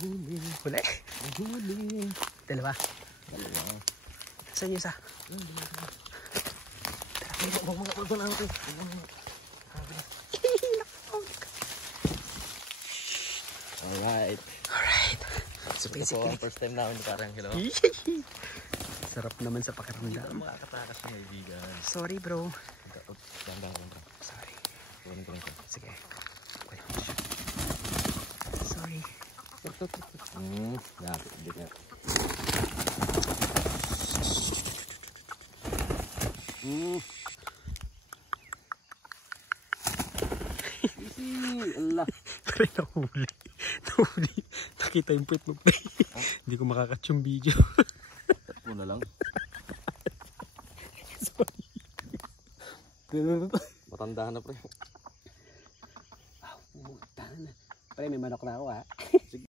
Huli. Dalawa. Saan yung isa? Alright. So Ito po basically, ang first time namin parang hello. sarap naman sa Hindi pakiramdam. ko makakatakas ng kaibigan. Sorry bro. Ganda ko bro. Sorry. Kunin ko lang ito. Sige. Sorry. Hindi nga. Allah. Pre, nahuli. Nakita yung puwet mo, pre. Hindi ko makakatch yung video. Ito na lang. Sorry. Matanda na pre. Pre, may manok na ako ha.